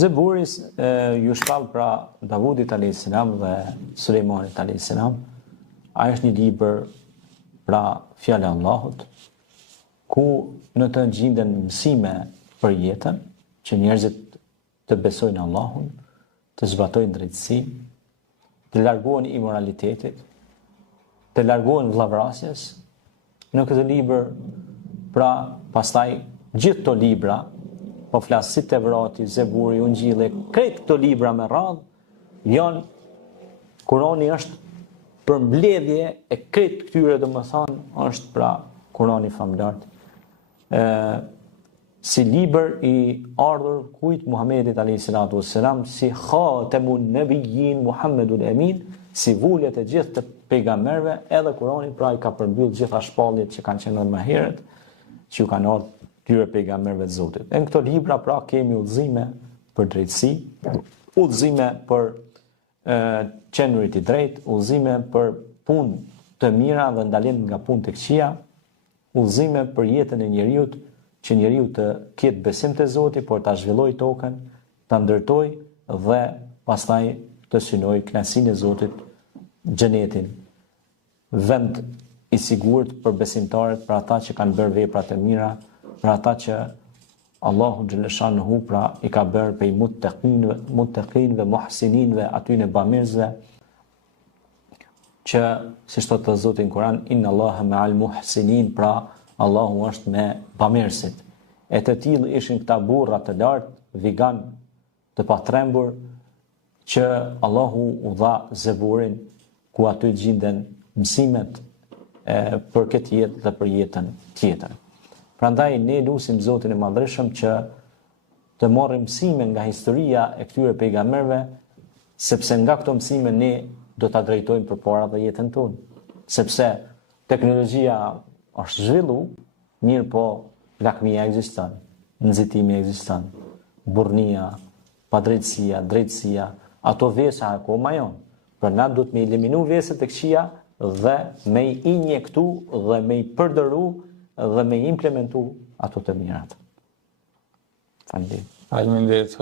Zeburis ju shpall pra Davudit a.s. dhe Sulejmanit a.s. Ai është një libër pra fjala e Allahut, ku në të gjenden mësime për jetën, që njerëzit të besojnë Allahun, të zbatojnë drejtësinë, të largohen imoralitetit, të largohen vllavrasjes. Në këtë libër, pra pastaj gjithë këto libra, po flas si Tevrati, Zeburi, Ungjilli, krejt këto libra me radhë, janë Kurani është përmbledhje e krejt këtyre, domethënë, është pra Kurani famlart. Si libër i ardhur kujt Muhamedit alayhi salatu wassalam, si khatamun nabiyyin Muhammedul Amin, si vullet e gjithë të pejgamberëve, edhe Kurani pra i ka përmbyll gjitha shpalljet që kanë qenë më herët, që ju kanë ardhur tyre pejgamberëve të Zotit. Në këto libra pra kemi udhëzime për drejtësi, udhëzime për qenurit i drejtë, udhëzime për punë të mira dhe ndalim nga punë të këqija, udhëzime për jetën e njeriut, që njeriu të ketë besim te Zoti, por ta zhvillojë tokën, ta ndërtojë dhe pastaj të synojë kënaqësinë e Zotit, xhenetin, vend i sigurt për besimtarët, për ata që kanë bërë vepra të mira, për ata që Allahu xhaleshanuhu pra i ka bërë prej muttaqinëve, muhsininëve, atyne bamirësve, që si thot të Zoti në Kur'an, inna Allaha ma'al muhsinin, pra Allahu është me bamirësit. E të tillë ishin këta burra të lartë, vigan, të patrembur, që Allahu u dha Zeburin, ku aty gjenden mësimet për këtë jetë dhe për jetën tjetër. Prandaj ne lutim Zotin e Madhreshëm që të marrim mësime nga historia e këtyre pejgamberëve, sepse nga këto mësime ne do ta drejtojmë përpara dhe jetën tonë. Sepse teknologjia është zhvilluar, mirë po lakmia ekziston, nxitimi ekziston, burrnia, padrejtësia, drejtësia, ato vesa akoma janë. Për na duhet me eliminu veset e këqija dhe me i injektu dhe me i përdëru dhe me implementu ato të mirat. Faleminderit. Faleminderit.